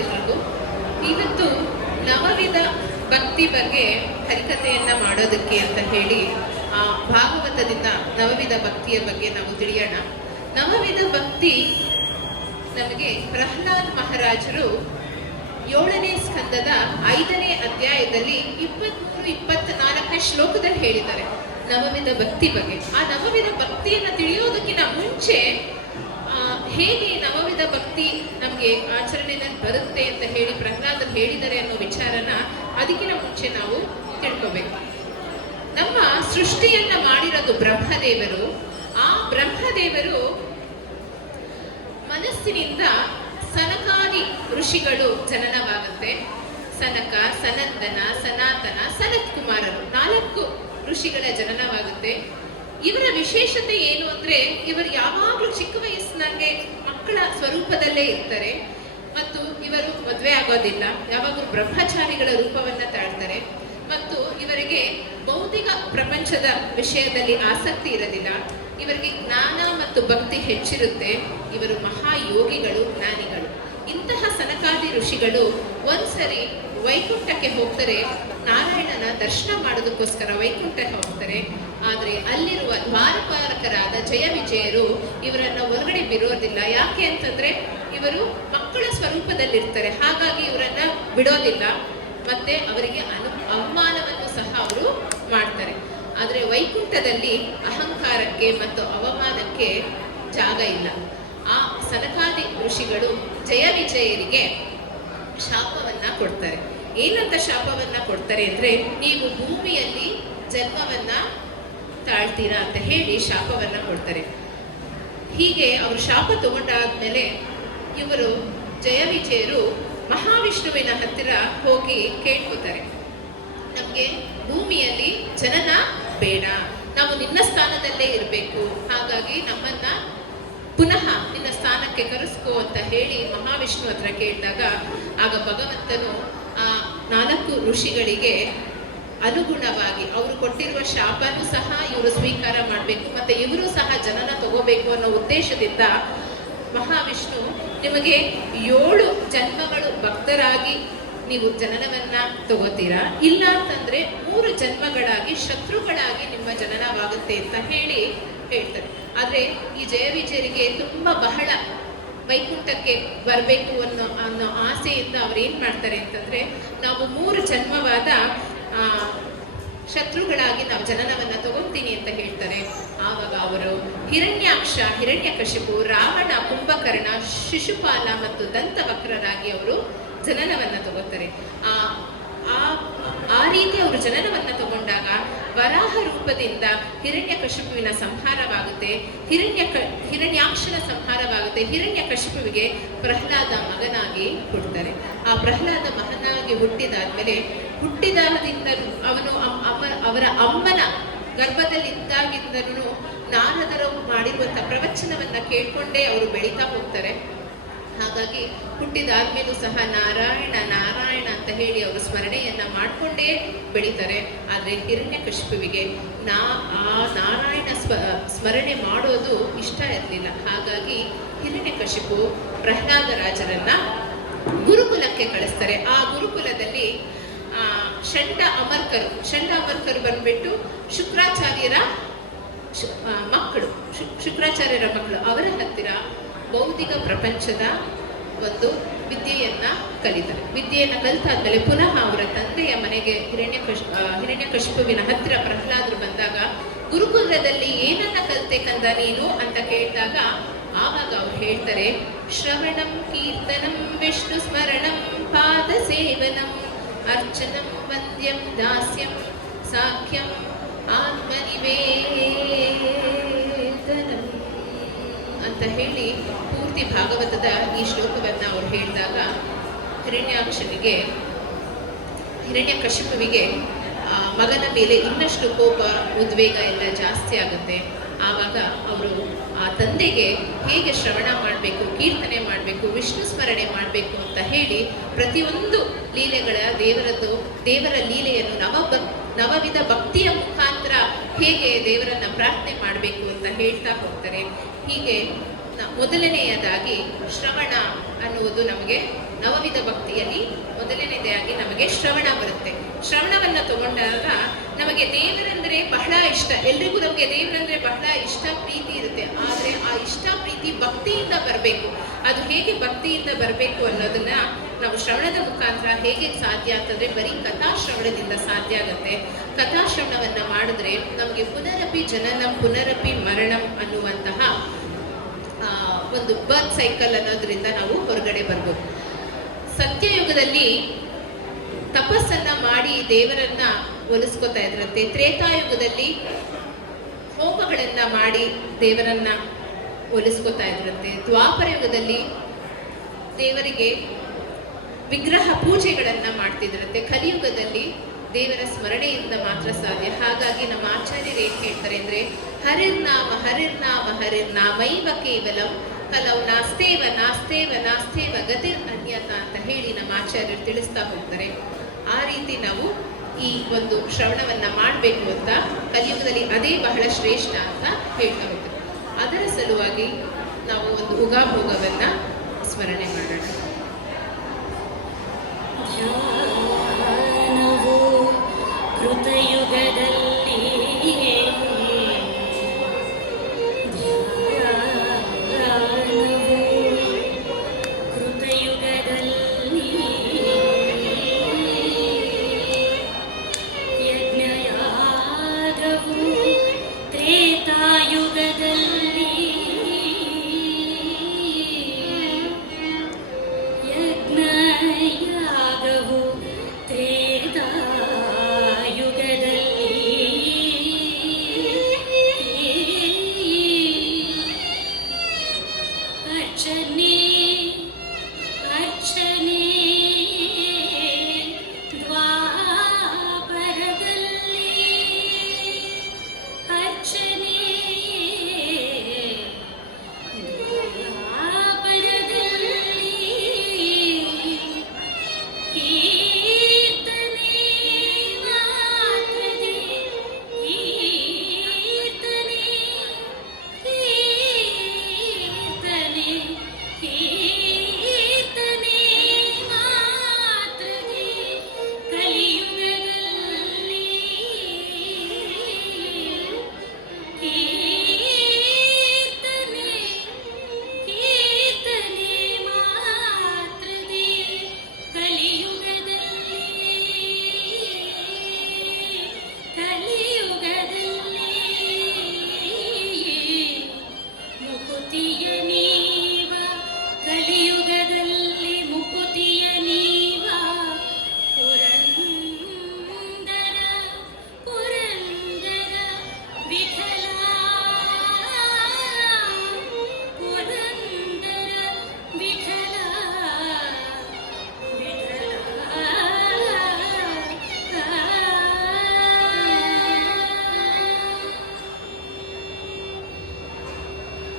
ಎಲ್ರಿಗೂ. ಇವತ್ತು ನವವಿಧ ಭಕ್ತಿ ಬಗ್ಗೆ ಹರಿಕಥೆಯನ್ನ ಮಾಡೋದಕ್ಕೆ ಅಂತ ಹೇಳಿ ಭಾಗವತದಿಂದ ನವವಿಧ ಭಕ್ತಿಯ ಬಗ್ಗೆ ನಾವು ತಿಳಿಯೋಣ. ನವವಿಧ ಭಕ್ತಿ ನಮಗೆ ಪ್ರಹ್ಲಾದ್ ಮಹಾರಾಜರು 7ನೇ ಸ್ಕಂದದ 5ನೇ ಅಧ್ಯಾಯದಲ್ಲಿ 23-24ನೇ ಶ್ಲೋಕದಲ್ಲಿ ಹೇಳಿದ್ದಾರೆ ನವವಿಧ ಭಕ್ತಿ ಬಗ್ಗೆ. ಆ ನವವಿಧ ಭಕ್ತಿಯನ್ನು ತಿಳಿಯೋದಕ್ಕಿಂತ ಮುಂಚೆ ಹೇಗೆ ನವವಿಧ ಭಕ್ತಿ ನಮಗೆ ಆಚರಣೆಯಲ್ಲಿ ಬರುತ್ತೆ ಅಂತ ಹೇಳಿ ಪ್ರಹ್ಲಾದರು ಹೇಳಿದ್ದಾರೆ ಅನ್ನೋ ವಿಚಾರನ ಅದಕ್ಕಿಂತ ಮುಂಚೆ ನಾವು ತಿಳ್ಕೋಬೇಕು. ನಮ್ಮ ಸೃಷ್ಟಿಯನ್ನ ಮಾಡಿರೋದು ಬ್ರಹ್ಮದೇವರು. ಆ ಬ್ರಹ್ಮದೇವರು ಮನಸ್ಸಿನಿಂದ ಸನಕಾದಿ ಋಷಿಗಳು ಜನನವಾಗುತ್ತೆ. ಸನಕ, ಸನಂದನ, ಸನಾತನ, ಸನತ್ ಕುಮಾರರು 4 ಋಷಿಗಳ ಜನನವಾಗುತ್ತೆ. ಇವರ ವಿಶೇಷತೆ ಏನು ಅಂದ್ರೆ ಇವರು ಯಾವಾಗಲೂ ಚಿಕ್ಕ ವಯಸ್ಸಿನಾಗೆ ಮಕ್ಕಳ ಸ್ವರೂಪದಲ್ಲೇ ಇರ್ತಾರೆ ಮತ್ತು ಇವರು ಮದುವೆ ಆಗೋದಿಲ್ಲ. ಯಾವಾಗಲೂ ಬ್ರಹ್ಮಚಾರಿಗಳ ರೂಪವನ್ನ ತಾಳ್ತಾರೆ ಮತ್ತು ಇವರಿಗೆ ಭೌತಿಕ ಪ್ರಪಂಚದ ವಿಷಯದಲ್ಲಿ ಆಸಕ್ತಿ ಇರೋದಿಲ್ಲ. ಇವರಿಗೆ ಜ್ಞಾನ ಮತ್ತು ಭಕ್ತಿ ಹೆಚ್ಚಿರುತ್ತೆ. ಇವರು ಮಹಾಯೋಗಿಗಳು, ಜ್ಞಾನಿಗಳು. ಇಂತಹ ಸನಕಾದಿ ಋಷಿಗಳು ಒಂದ್ಸರಿ ವೈಕುಂಠಕ್ಕೆ ಹೋಗ್ತಾರೆ. ನಾರಾಯಣನ ದರ್ಶನ ಮಾಡೋದಕ್ಕೋಸ್ಕರ ವೈಕುಂಠಕ್ಕೆ ಹೋಗ್ತಾರೆ. ಆದರೆ ಅಲ್ಲಿರುವ ದ್ವಾರಪಾಲಕರಾದ ಜಯ ವಿಜಯರು ಇವರನ್ನ ಹೊರಗಡೆ ಬಿಡೋದಿಲ್ಲ. ಯಾಕೆ ಅಂತಂದ್ರೆ ಇವರು ಮಕ್ಕಳ ಸ್ವರೂಪದಲ್ಲಿರ್ತಾರೆ, ಹಾಗಾಗಿ ಇವರನ್ನ ಬಿಡೋದಿಲ್ಲ. ಮತ್ತೆ ಅವರಿಗೆ ಅವಮಾನವನ್ನು ಸಹ ಅವರು ಮಾಡ್ತಾರೆ. ಆದರೆ ವೈಕುಂಠದಲ್ಲಿ ಅಹಂಕಾರಕ್ಕೆ ಮತ್ತು ಅವಮಾನಕ್ಕೆ ಜಾಗ ಇಲ್ಲ. ಆ ಸನಕಾದಿ ಋಷಿಗಳು ಜಯ ವಿಜಯರಿಗೆ ಶಾಪವನ್ನ ಕೊಡ್ತಾರೆ. ಏನಂತ ಶಾಪವನ್ನ ಕೊಡ್ತಾರೆ ಅಂದ್ರೆ, ನೀವು ಭೂಮಿಯಲ್ಲಿ ಜನ್ಮವನ್ನ ತಾಳ್ತೀರಾ ಅಂತ ಹೇಳಿ ಶಾಪವನ್ನ ಕೊಡ್ತಾರೆ. ಹೀಗೆ ಅವರು ಶಾಪ ತಗೊಂಡಾದ್ಮೇಲೆ ಇವರು ಜಯ ವಿಜಯರು ಮಹಾವಿಷ್ಣುವಿನ ಹತ್ತಿರ ಹೋಗಿ ಕೇಳ್ಕೊತಾರೆ, ನಮ್ಗೆ ಭೂಮಿಯಲ್ಲಿ ಜನನ ಬೇಡ, ನಾವು ನಿನ್ನ ಸ್ಥಾನದಲ್ಲೇ ಇರಬೇಕು, ಹಾಗಾಗಿ ನಮ್ಮನ್ನ ಪುನಃ ನಿನ್ನ ಸ್ಥಾನಕ್ಕೆ ಕರೆಸ್ಕೋ ಅಂತ ಹೇಳಿ ಮಹಾವಿಷ್ಣು ಹತ್ರ ಕೇಳಿದಾಗ ಆಗ ಭಗವಂತನು ಆ 4 ಋಷಿಗಳಿಗೆ ಅನುಗುಣವಾಗಿ ಅವರು ಕೊಟ್ಟಿರುವ ಶಾಪನೂ ಸಹ ಇವರು ಸ್ವೀಕಾರ ಮಾಡಬೇಕು ಮತ್ತೆ ಇವರು ಸಹ ಜನನ ತಗೋಬೇಕು ಅನ್ನೋ ಉದ್ದೇಶದಿಂದ ಮಹಾವಿಷ್ಣು ನಿಮಗೆ 7 ಜನ್ಮಗಳು ಭಕ್ತರಾಗಿ ನೀವು ಜನನವನ್ನ ತಗೋತೀರಾ, ಇಲ್ಲ ಅಂತಂದ್ರೆ 3 ಜನ್ಮಗಳಾಗಿ ಶತ್ರುಗಳಾಗಿ ನಿಮ್ಮ ಜನನವಾಗುತ್ತೆ ಅಂತ ಹೇಳ್ತಾರೆ. ಆದ್ರೆ ಈ ಜಯ ವಿಜಯರಿಗೆ ತುಂಬಾ ಬಹಳ ವೈಕುಂಠಕ್ಕೆ ಬರಬೇಕು ಅನ್ನೋ ಆಸೆಯಿಂದ ಅವ್ರು ಏನ್ ಮಾಡ್ತಾರೆ ಅಂತಂದ್ರೆ, ನಾವು 3 ಜನ್ಮವಾದ ಶತ್ರುಗಳಾಗಿ ನಾವು ಜನನವನ್ನ ತಗೋತೀನಿ ಅಂತ ಹೇಳ್ತಾರೆ. ಆವಾಗ ಅವರು ಹಿರಣ್ಯಾಕ್ಷ, ಹಿರಣ್ಯಕಶಿಪು, ರಾವಣ, ಕುಂಭಕರ್ಣ, ಶಿಶುಪಾಲ ಮತ್ತು ದಂತವಕ್ರರಾಗಿ ಅವರು ಜನನವನ್ನ ತಗೋತಾರೆ. ಆ ರೀತಿ ಅವರು ಜನನವನ್ನ ತಗೊಂಡಾಗ ವರಾಹ ರೂಪದಿಂದ ಹಿರಣ್ಯಕಶಿಪುವಿನ ಸಂಹಾರವಾಗುತ್ತೆ, ಹಿರಣ್ಯಾಕ್ಷನ ಸಂಹಾರವಾಗುತ್ತೆ. ಹಿರಣ್ಯಕಶಿಪುವಿಗೆ ಪ್ರಹ್ಲಾದ ಮಗನಾಗಿ ಹುಟ್ಟುತ್ತಾರೆ. ಆ ಪ್ರಹ್ಲಾದ ಮಗನಾಗಿ ಹುಟ್ಟಿದಾದಿಂದ ಅವನು ಅವರ ಅಮ್ಮನ ಗರ್ಭದಲ್ಲಿ ಇದ್ದಾಗಿಂದಲೂ ನಾರದರು ಮಾಡಿರುವಂತಹ ಪ್ರವಚನವನ್ನ ಕೇಳ್ಕೊಂಡೇ ಅವರು ಬೆಳೀತಾ ಹೋಗ್ತಾರೆ. ಹಾಗಾಗಿ ಹುಟ್ಟಿದಾದ್ಮೇಲೂ ಸಹ ನಾರಾಯಣ ನಾರಾಯಣ ಅಂತ ಹೇಳಿ ಅವರು ಸ್ಮರಣೆಯನ್ನ ಮಾಡಿಕೊಂಡೇ ಬೆಳೀತಾರೆ. ಆದರೆ ಹಿರಣ್ಯಕಶಿಪುವಿಗೆ ಆ ನಾರಾಯಣ ಸ್ಮರಣೆ ಮಾಡೋದು ಇಷ್ಟ ಇರಲಿಲ್ಲ. ಹಾಗಾಗಿ ಹಿರಣ್ಯಕಶಿಪು ಪ್ರಹ್ಲಾದ ರಾಜರನ್ನ ಗುರುಕುಲಕ್ಕೆ ಕಳಿಸ್ತಾರೆ. ಆ ಗುರುಕುಲದಲ್ಲಿ ಷಂಡ ಅಮರ್ಕರು ಬಂದ್ಬಿಟ್ಟು ಶುಕ್ರಾಚಾರ್ಯರ ಮಕ್ಕಳು ಅವರ ಹತ್ತಿರ ಭೌತಿಕ ಪ್ರಪಂಚದ ಒಂದು ವಿದ್ಯೆಯನ್ನ ಕಲಿತಾರೆ. ವಿದ್ಯೆಯನ್ನ ಕಲಿತಾದ್ಮೇಲೆ ಪುನಃ ಅವರ ತಂದೆಯ ಮನೆಗೆ ಹಿರಣ್ಯಕಶಿಪುವಿನ ಹತ್ತಿರ ಪ್ರಹ್ಲಾದರು ಬಂದಾಗ, ಗುರುಕುಲದಲ್ಲಿ ಏನನ್ನ ಕಲಿತೆ ಕಂದ ನೀನು ಅಂತ ಕೇಳಿದಾಗ ಆವಾಗ ಅವ್ರು ಹೇಳ್ತಾರೆ, ಶ್ರವಣಂ ಕೀರ್ತನಂ ವಿಷ್ಣು ಸ್ಮರಣಂ ಪಾದ ಸೇವನಂ ಅರ್ಚನಂ ವಂದ್ಯಂ ದಾಸ್ಯಂ ಸಾಖ್ಯಂ ಆತ್ಮನಿವೇದನಂ ಅಂತ ಹೇಳಿ ಪೂರ್ತಿ ಭಾಗವತದ ಈ ಶ್ಲೋಕವನ್ನ ಅವ್ರು ಹೇಳಿದಾಗ ಹಿರಣ್ಯಕಶಿಪುವಿಗೆ ಮಗನ ಮೇಲೆ ಇನ್ನಷ್ಟು ಕೋಪ, ಉದ್ವೇಗ ಎಲ್ಲ ಜಾಸ್ತಿ ಆಗುತ್ತೆ. ಆವಾಗ ಅವರು ಆ ತಂದೆಗೆ ಹೇಗೆ ಶ್ರವಣ ಮಾಡಬೇಕು, ಕೀರ್ತನೆ ಮಾಡಬೇಕು, ವಿಷ್ಣು ಸ್ಮರಣೆ ಮಾಡಬೇಕು ಅಂತ ಹೇಳಿ ಪ್ರತಿಯೊಂದು ಲೀಲೆಗಳ ದೇವರ ಲೀಲೆಯನ್ನು ನವವಿಧ ಭಕ್ತಿಯ ಮುಖಾಂತರ ಹೇಗೆ ದೇವರನ್ನ ಪ್ರಾರ್ಥನೆ ಮಾಡಬೇಕು ಅಂತ ಹೇಳ್ತಾ ಹೋಗ್ತಾರೆ. ಹೀಗೆ ಮೊದಲನೆಯದಾಗಿ ಶ್ರವಣ ಅನ್ನುವುದು ನಮಗೆ ನವವಿಧ ಭಕ್ತಿಯಲ್ಲಿ ಮೊದಲನೇದಾಗಿ ನಮಗೆ ಶ್ರವಣ ಬರುತ್ತೆ. ಶ್ರವಣವನ್ನ ತಗೊಂಡಾಗ ನಮಗೆ ದೇವರಂದ್ರೆ ಬಹಳ ಇಷ್ಟ. ಎಲ್ರಿಗೂ ನಮಗೆ ದೇವರಂದ್ರೆ ಬಹಳ ಇಷ್ಟ, ಪ್ರೀತಿ ಇರುತ್ತೆ. ಆದ್ರೆ ಆ ಇಷ್ಟ ಪ್ರೀತಿ ಭಕ್ತಿಯಿಂದ ಬರಬೇಕು. ಅದು ಹೇಗೆ ಭಕ್ತಿಯಿಂದ ಬರಬೇಕು ಅನ್ನೋದನ್ನ ನಾವು ಶ್ರವಣದ ಮುಖಾಂತರ ಹೇಗೆ ಸಾಧ್ಯ ಅಂತಂದ್ರೆ ಬರೀ ಕಥಾಶ್ರವಣದಿಂದ ಸಾಧ್ಯ ಆಗುತ್ತೆ. ಕಥಾಶ್ರವಣವನ್ನ ಮಾಡಿದ್ರೆ ನಮಗೆ ಪುನರಪಿ ಜನನಂ ಪುನರಪಿ ಮರಣಂ ಅನ್ನುವಂತಹ ಒಂದು ಬರ್ತ್ ಸೈಕಲ್ ಅನ್ನೋದ್ರಿಂದ ನಾವು ಹೊರಗಡೆ ಬರ್ಬೋದು. ಸತ್ಯಯುಗದಲ್ಲಿ ತಪಸ್ಸನ್ನ ಮಾಡಿ ದೇವರನ್ನ ಒಲಿಸ್ಕೊತಾ ಇದ್ರಂತೆ. ತ್ರೇತಾಯುಗದಲ್ಲಿ ಹೋಮಗಳನ್ನ ಮಾಡಿ ದೇವರನ್ನ ಒಲಿಸ್ಕೊತಾ ಇದ್ರಂತೆ. ದ್ವಾಪರ ಯುಗದಲ್ಲಿ ದೇವರಿಗೆ ವಿಗ್ರಹ ಪೂಜೆಗಳನ್ನ ಮಾಡ್ತಿದ್ರಂತೆ. ಕಲಿಯುಗದಲ್ಲಿ ದೇವರ ಸ್ಮರಣೆಯಿಂದ ಮಾತ್ರ ಸಾಧ್ಯ. ಹಾಗಾಗಿ ನಮ್ಮ ಆಚಾರ್ಯರು ಏನ್ ಹೇಳ್ತಾರೆ ಅಂದ್ರೆ ಹರಿರ್ನಾಮ ಹರಿರ್ನಾಮ ಹರಿರ್ನಾಮೈವ ಕೇವಲಂ ಕಲವು ನಾಸ್ತೇವ ನಾಸ್ತೇವ ನಾಸ್ತೇವ ಗತಿರ್ ಅನ್ಯತ ಅಂತ ಹೇಳಿ ನಮ್ಮ ಆಚಾರ್ಯರು ತಿಳಿಸ್ತಾ ಹೋಗ್ತಾರೆ. ಆ ರೀತಿ ನಾವು ಈ ಒಂದು ಶ್ರವಣವನ್ನ ಮಾಡಬೇಕು ಅಂತ ಕಲಿಯುಗದಲ್ಲಿ ಅದೇ ಬಹಳ ಶ್ರೇಷ್ಠ ಅಂತ ಹೇಳ್ತಾ ಹೋಗ್ತಾರೆ. ಅದರ ಸಲುವಾಗಿ ನಾವು ಒಂದು ಉಗಾಭೋಗವನ್ನ ಸ್ಮರಣೆ ಮಾಡೋಣ. ಕೃತಯುಗದಲ್ಲಿ ಯಜ್ಞಯಾಗವು ತ್ರೇತಾಯುಗದಲ್ಲಿ ಯಜ್ಞಯಾಗವು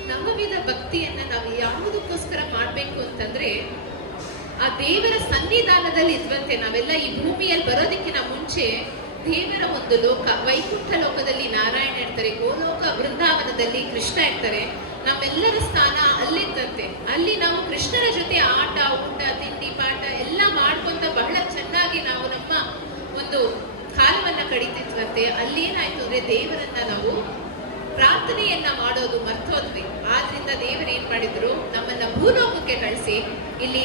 ನವವಿಧ ಭಕ್ತಿಯನ್ನ ನಾವು ಯಾವುದಕ್ಕೋಸ್ಕರ ಮಾಡ್ಬೇಕು ಅಂತಂದ್ರೆ ಆ ದೇವರ ಸನ್ನಿಧಾನದಲ್ಲಿ ಇದ್ವಂತೆ. ನಾವೆಲ್ಲ ಈ ಭೂಮಿಯಲ್ಲಿ ಬರೋದಕ್ಕಿಂತ ಮುಂಚೆ ದೇವರ ಒಂದು ಲೋಕ, ವೈಕುಂಠ ಲೋಕದಲ್ಲಿ ನಾರಾಯಣ ಇರ್ತಾರೆ, ಗೋಲೋಕ ವೃಂದಾವನದಲ್ಲಿ ಕೃಷ್ಣ ಇರ್ತಾರೆ. ನಮ್ಮೆಲ್ಲರ ಸ್ಥಾನ ಅಲ್ಲಿದ್ದಂತೆ. ಅಲ್ಲಿ ನಾವು ಕೃಷ್ಣರ ಜೊತೆ ಆಟ ಊಟ ತಿಂಡಿ ಪಾಠ ಎಲ್ಲ ಮಾಡ್ಕೊಂತ ಬಹಳ ಚೆನ್ನಾಗಿ ನಾವು ನಮ್ಮ ಒಂದು ಕಾಲವನ್ನ ಕಡಿತಿದ್ವಂತೆ. ಅಲ್ಲೇನಾಯ್ತು ಅಂದ್ರೆ ದೇವರನ್ನ ನಾವು ಪ್ರಾರ್ಥನೆಯನ್ನ ಮಾಡೋದು ಮರ್ತೋದ್ವಿ. ಆದ್ರಿಂದ ದೇವರೇನ್ ಮಾಡಿದ್ರು, ನಮ್ಮನ್ನ ಭೂಲೋಕಕ್ಕೆ ಕಳಿಸಿ ಇಲ್ಲಿ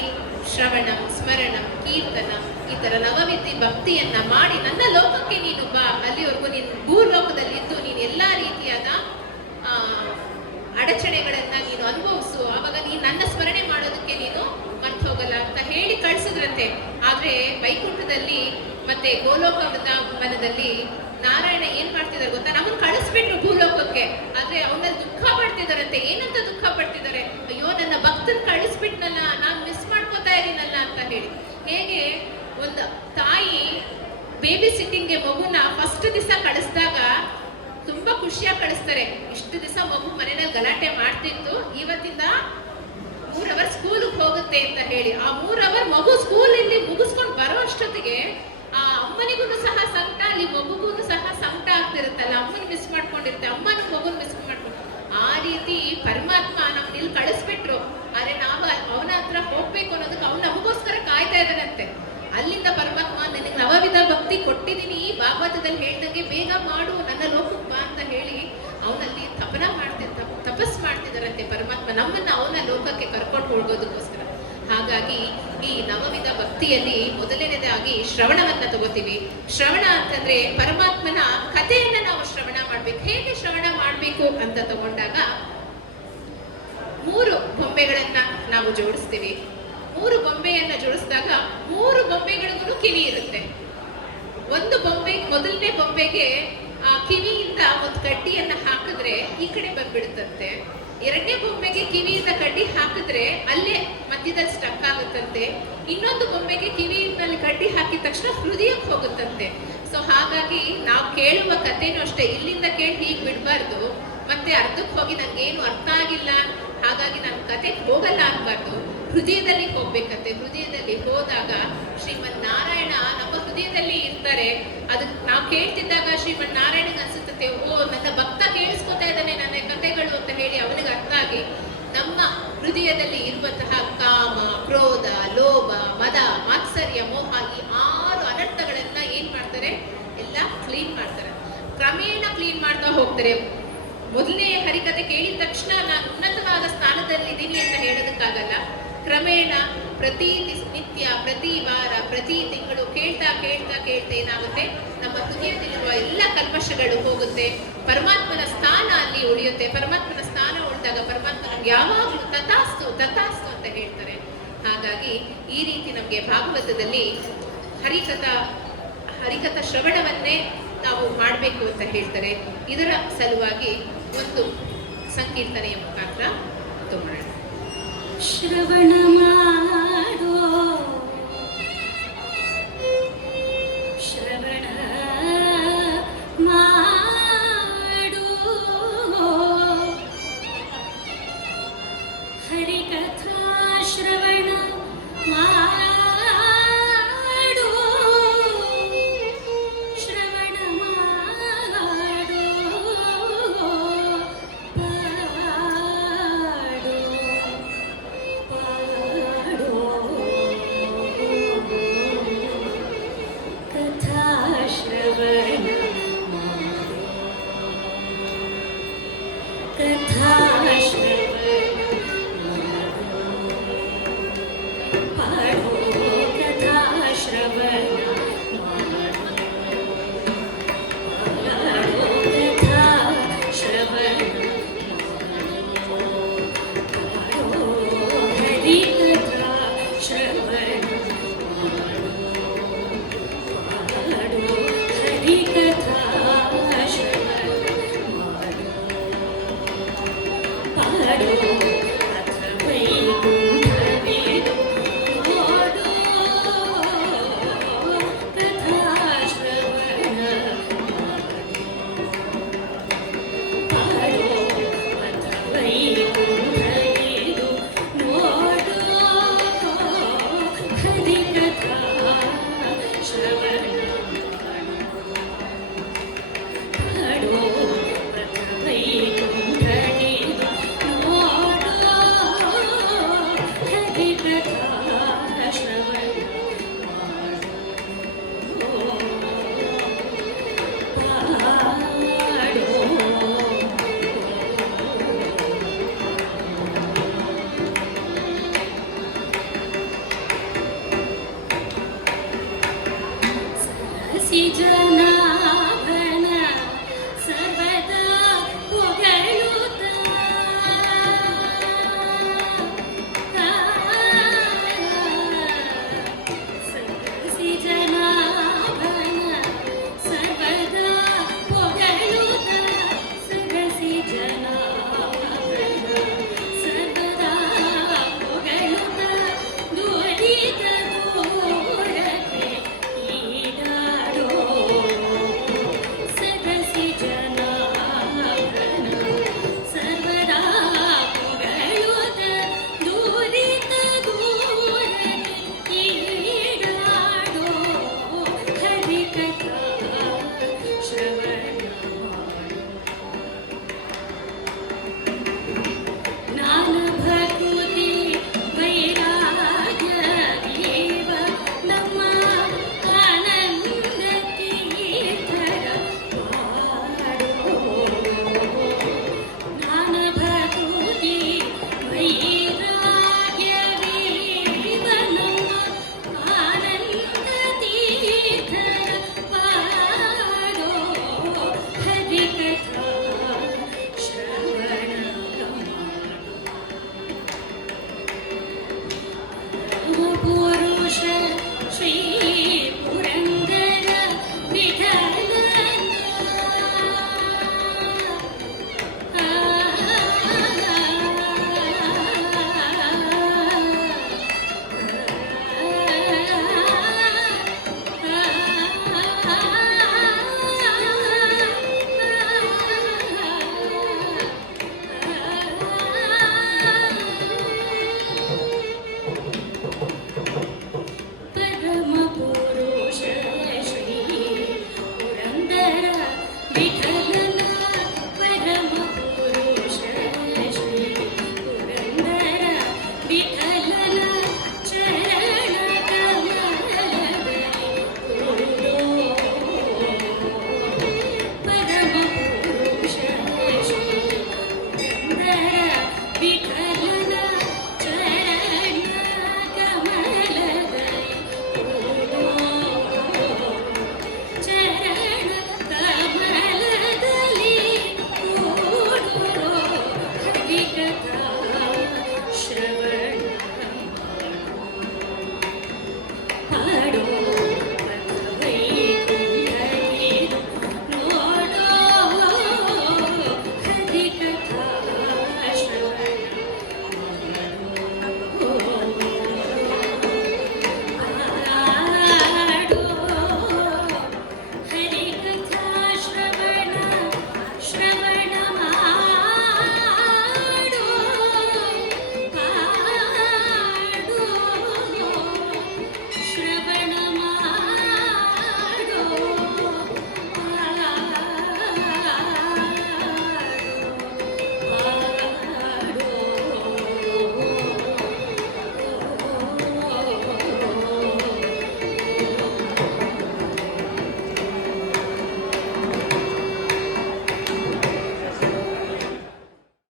ಶ್ರವಣ ಸ್ಮರಣ ಕೀರ್ತನ ಈ ತರ ನವವಿಧಿ ಭಕ್ತಿಯನ್ನ ಮಾಡಿ ನನ್ನ ಲೋಕಕ್ಕೆ ನೀನು ಬಾ, ಅಲ್ಲಿವರೆಗೂ ನೀನು ಭೂಲೋಕದಲ್ಲಿ ಇದ್ದು ನೀನು ಎಲ್ಲಾ ರೀತಿಯಾದ ಅಡಚಣೆಗಳನ್ನ ನೀನು ಅನುಭವಿಸು, ಆವಾಗ ನೀನು ನನ್ನ ಸ್ಮರಣೆ ಮಾಡೋದಕ್ಕೆ ನೀನು ಮರ್ತು ಹೋಗಲ್ಲ ಅಂತ ಹೇಳಿ ಕಳಿಸಿದ್ರಂತೆ. ಆದ್ರೆ ವೈಕುಂಠದಲ್ಲಿ ಮತ್ತೆ ಗೋಲೋಕ ವೃಂದಾವನದಲ್ಲಿ ನಾರಾಯಣ ಏನ್ ಮಾಡ್ತಿದ್ದಾರೆ ಗೊತ್ತಾ, ನಮ್ಮನ್ನ ಕಳಿಸ್ಬಿಟ್ರು ಭೂಲೋಕಕ್ಕೆ. ಆದ್ರೆ ಅವನಲ್ಲಿ ದುಃಖ ಪಡ್ತಿದಾರಂತೆ. ಏನಂತ ದುಃಖ ಪಡ್ತಿದ್ದಾರೆ, ಅಯ್ಯೋ ನನ್ನ ಭಕ್ತನ್ ಕಳಿಸ್ಬಿಟ್ನಲ್ಲ, ನಾನ್ ಮಿಸ್ ಮಾಡ್ಕೋತಾ ಇದೀನಲ್ಲ ಅಂತ ಹೇಳಿ. ಹೇಗೆ ಒಂದು ತಾಯಿ ಬೇಬಿ ಸಿಟ್ಟಿಂಗ್ಗೆ ಮಗುನ ಫಸ್ಟ್ ದಿವಸ ಕಳಿಸಿದಾಗ ತುಂಬಾ ಖುಷಿಯಾಗಿ ಕಳಿಸ್ತಾರೆ. ಇಷ್ಟು ದಿವಸ ಮಗು ಮನೆಯಲ್ಲಿ ಗಲಾಟೆ ಮಾಡ್ತಿತ್ತು, ಇವತ್ತಿಂದ 3 ಅವರ್ ಸ್ಕೂಲ್ಗೆ ಹೋಗುತ್ತೆ ಅಂತ ಹೇಳಿ. ಆ 3 ಅವರ್ ಮಗು ಸ್ಕೂಲಲ್ಲಿ ಮುಗಿಸ್ಕೊಂಡು ಬರೋ ಅಷ್ಟೊತ್ತಿಗೆ ಆ ಅಮ್ಮನಿಗೂ ಸಹ ಸಂಕಟ, ಅಲ್ಲಿ ಮಗುಗೂ ಸಹ ಸಂಕಟ ಆಗ್ತಿರುತ್ತಲ್ಲ. ಅಮ್ಮನ ಮಿಸ್ ಮಾಡ್ಕೊಂಡಿರುತ್ತೆ, ಅಮ್ಮನ ಮಗುನ ಮಿಸ್ ಮಾಡ್ಕೊಂಡು ಆ ರೀತಿ ಪರಮಾತ್ಮ ನಮ್ಮನ್ನ ಇಲ್ಲಿ ಕಳಿಸ್ಬಿಟ್ರು. ಆದ್ರೆ ನಾವು ಅವನ ಹತ್ರ ಹೋಗ್ಬೇಕು ಅನ್ನೋದಕ್ಕೆ ಅವ್ನು ನಮಗೋಸ್ಕರ ಕಾಯ್ತಾ ಇದ್ದಾನಂತೆ. ಅಲ್ಲಿಂದ ಪರಮಾತ್ಮ ನಿನಗೆ ನವವಿಧ ಭಕ್ತಿ ಕೊಟ್ಟಿದ್ದೀನಿ, ಭಾಗವತದಲ್ಲಿ ಹೇಳ್ದಂಗೆ ಬೇಗ ಮಾಡು, ನನ್ನ ಲೋಕಕ್ಕೆ ಬಾ ಅಂತ ಹೇಳಿ ಅವನಲ್ಲಿ ತಪಸ್ ಮಾಡ್ತಿದ್ದಾರಂತೆ ಪರಮಾತ್ಮ, ನಮ್ಮನ್ನ ಅವನ ಲೋಕಕ್ಕೆ ಕರ್ಕೊಂಡು ಹೋಗೋದಕ್ಕೋಸ್ಕರ. ಹಾಗಾಗಿ ಈ ನವವಿಧ ಭಕ್ತಿಯಲ್ಲಿ ಮೊದಲನೇದಾಗಿ ಶ್ರವಣವನ್ನ ತಗೋತೀವಿ. ಶ್ರವಣ ಅಂತಂದ್ರೆ ಪರಮಾತ್ಮನ ಕಥೆಯನ್ನ ನಾವು ಶ್ರವಣ ಮಾಡ್ಬೇಕು. ಹೇಗೆ ಶ್ರವಣ ಮಾಡ್ಬೇಕು ಅಂತ ತಗೊಂಡಾಗ 3 ಬೊಂಬೆಗಳನ್ನ ನಾವು ಜೋಡಿಸ್ತೀವಿ. 3 ಬೊಂಬೆಯನ್ನ ಜೋಡಿಸಿದಾಗ 3 ಬೊಂಬೆಗಳಿಗೂ ಕಿವಿ ಇರುತ್ತೆ. ಒಂದು ಬೊಂಬೆ, ಮೊದಲನೇ ಬೊಂಬೆಗೆ ಆ ಕಿವಿಯಿಂದ ಒಂದು ಕಡ್ಡಿಯನ್ನ ಹಾಕಿದ್ರೆ ಈ ಕಡೆ ಬಂದ್ಬಿಡುತ್ತಂತೆ. 2ನೇ ಬೊಂಬೆಗೆ ಕಿವಿಯಿಂದ ಕಡ್ಡಿ ಹಾಕಿದ್ರೆ ಅಲ್ಲೇ ಮಧ್ಯದಲ್ಲಿ ಸ್ಟಕ್ ಆಗುತ್ತಂತೆ. ಇನ್ನೊಂದು ಬೊಂಬೆಗೆ ಕಿವಿಯಲ್ಲಿ ಕಡ್ಡಿ ಹಾಕಿದ ತಕ್ಷಣ ಹೃದಯಕ್ಕೆ ಹೋಗುತ್ತಂತೆ. ಸೊ ಹಾಗಾಗಿ ನಾವು ಕೇಳುವ ಕಥೆನೂ ಅಷ್ಟೇ, ಇಲ್ಲಿಂದ ಕೇಳಿ ಹೀಗೆ ಬಿಡಬಾರ್ದು, ಮತ್ತೆ ಅರ್ಧಕ್ಕೆ ಹೋಗಿ ನಂಗೇನು ಅರ್ಥ ಆಗಿಲ್ಲ ಹಾಗಾಗಿ ನನ್ನ ಕಥೆಗೆ ಹೋಗಲ್ಲ ಅನ್ಬಾರ್ದು. ಹೃದಯದಲ್ಲಿ ಹೋಗ್ಬೇಕಂತೆ. ಹೃದಯದಲ್ಲಿ ಹೋದಾಗ ಶ್ರೀಮನ್ ನಾರಾಯಣ ನಮ್ಮ ಹೃದಯದಲ್ಲಿ ಇರ್ತಾರೆ. ಅದಕ್ಕೆ ನಾವು ಕೇಳ್ತಿದ್ದಾಗ ಶ್ರೀಮನ್ ನಾರಾಯಣಗೆ ಅನ್ಸುತ್ತೆ, ಓ ನನ್ನ ಭಕ್ತ ಕೇಳಿಸ್ಕೊತಾ ಇದ್ದಾನೆ ನನ್ನ ಕಥೆಗಳು ಅಂತ ಹೇಳಿ ಅವನಿಗೆ ಅರ್ಥ ಆಗಿ ನಮ್ಮ ಹೃದಯದಲ್ಲಿ ಇರುವಂತಹ ಕಾಮ, ಕ್ರೋಧ, ಲೋಭ, ಮದ, ಮಾತ್ಸರ್ಯ, ಮೋಹ ಈ 6 ಅನರ್ಥಗಳನ್ನ ಏನ್ ಮಾಡ್ತಾರೆ, ಎಲ್ಲ ಕ್ಲೀನ್ ಮಾಡ್ತಾರೆ. ಕ್ರಮೇಣ ಕ್ಲೀನ್ ಮಾಡ್ತಾ ಹೋಗ್ತಾರೆ. ಮೊದಲನೇ ಹರಿಕತೆ ಕೇಳಿದ ತಕ್ಷಣ ನಾನು ಉನ್ನತವಾದ ಸ್ಥಾನದಲ್ಲಿದ್ದೀನಿ ಅಂತ ಹೇಳೋದಕ್ಕಾಗಲ್ಲ. ಕ್ರಮೇಣ ಪ್ರತಿ ನಿತ್ಯ, ಪ್ರತಿ ವಾರ, ಪ್ರತಿ ತಿಂಗಳು ಕೇಳ್ತಾ ಕೇಳ್ತಾ ಕೇಳ್ತಾ ಏನಾಗುತ್ತೆ, ನಮ್ಮ ಹೃದಯದಲ್ಲಿರುವ ಎಲ್ಲ ಕಲ್ಮಶಗಳು ಹೋಗುತ್ತೆ. ಪರಮಾತ್ಮನ ಸ್ಥಾನ ಅಲ್ಲಿ ಉಳಿಯುತ್ತೆ. ಪರಮಾತ್ಮನ ಸ್ಥಾನ ಉಳಿದಾಗ ಪರಮಾತ್ಮ ನಮ್ಗೆ ಯಾವಾಗಲೂ ತಥಾಸ್ತು ತಥಾಸ್ತು ಅಂತ ಹೇಳ್ತಾರೆ. ಹಾಗಾಗಿ ಈ ರೀತಿ ನಮಗೆ ಭಾಗವತದಲ್ಲಿ ಹರಿಕಥಾ ಶ್ರವಣವನ್ನೇ ನಾವು ಮಾಡಬೇಕು ಅಂತ ಹೇಳ್ತಾರೆ. ಇದರ ಸಲುವಾಗಿ ಒಂದು ಸಂಕೀರ್ತನೆಯ ಮುಖಾಂತರ ತೋರೋಣ. ಶ್ರವಣ ಮಾಡೋ, ಶ್ರವಣ ಮಾಡೋ, ಹರಿಕಥಾ ಶ್ರವಣ ಮಾಡೋ, ಶ್ರವಣ ಮಾಡೋ, ಜನ